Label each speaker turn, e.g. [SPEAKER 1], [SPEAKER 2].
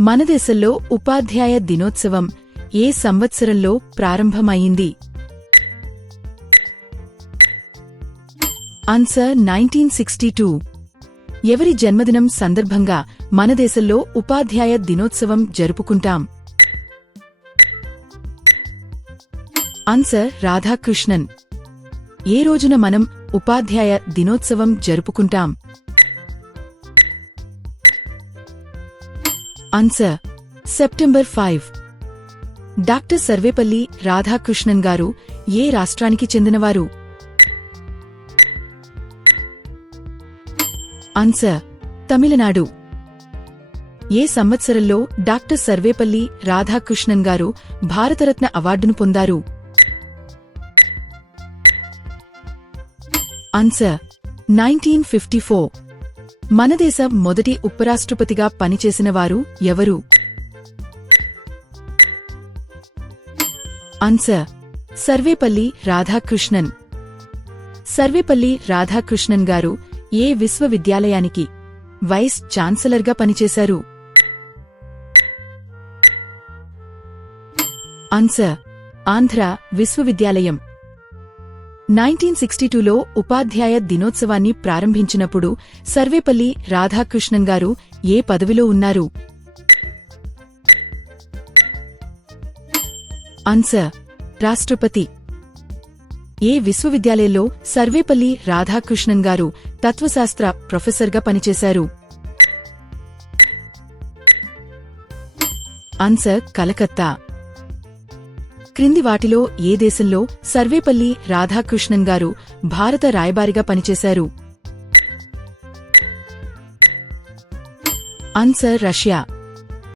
[SPEAKER 1] మన దేశంలో ఉపాధ్యాయ దినోత్సవం ఏ సంవత్సరంలో ప్రారంభమైంది? ఆన్సర్ నైన్టీన్ సిక్స్టీ టూ ఎవరి జన్మదినం సందర్భంగా మన దేశంలో ఉపాధ్యాయ దినోత్సవం జరుపుకుంటాం? ఆన్సర్ రాధాకృష్ణన్. ఏ రోజున మనం ఉపాధ్యాయ దినోత్సవం జరుపుకుంటాం? Answer September five doctor Sarvepalli Radhakrishnan garu ఏ రాష్ట్రానికి చెందినవారు? ఆన్సర్ తమిళనాడు ఏ సంవత్సరంలో డాక్టర్ సర్వేపల్లి రాధాకృష్ణన్ గారు భారతరత్న అవార్డును పొందారు? ఆన్సర్ నైన్టీన్ ఫిఫ్టీ ఫోర్ మన దేశ మొదటి ఉపరాష్ట్రపతిగా పనిచేసిన వారు ఎవరు? ఆన్సర్ సర్వేపల్లి రాధాకృష్ణన్. సర్వేపల్లి రాధాకృష్ణన్ గారు ఏ విశ్వవిద్యాలయానికి వైస్ ఛాన్సలర్గా పనిచేశారు? ఆన్సర్ ఆంధ్ర విశ్వవిద్యాలయం. నైన్టీన్ సిక్స్టీ టూలో ఉపాధ్యాయ దినోత్సవాన్ని ప్రారంభించినప్పుడు సర్వేపల్లి రాధాకృష్ణన్ గారు ఏ పదవిలో ఉన్నారు? ఆన్సర్. రాష్ట్రపతి. ఏ విశ్వవిద్యాలయంలో సర్వేపల్లి రాధాకృష్ణన్ గారు తత్వశాస్త్ర ప్రొఫెసర్గా పనిచేశారు? ఆన్సర్. కలకత్తా. క్రింది వాటిలో ఏ దేశంలో సర్వేపల్లి రాధాకృష్ణన్ గారు భారత రాయబారిగా పనిచేశారు? Answer Russia.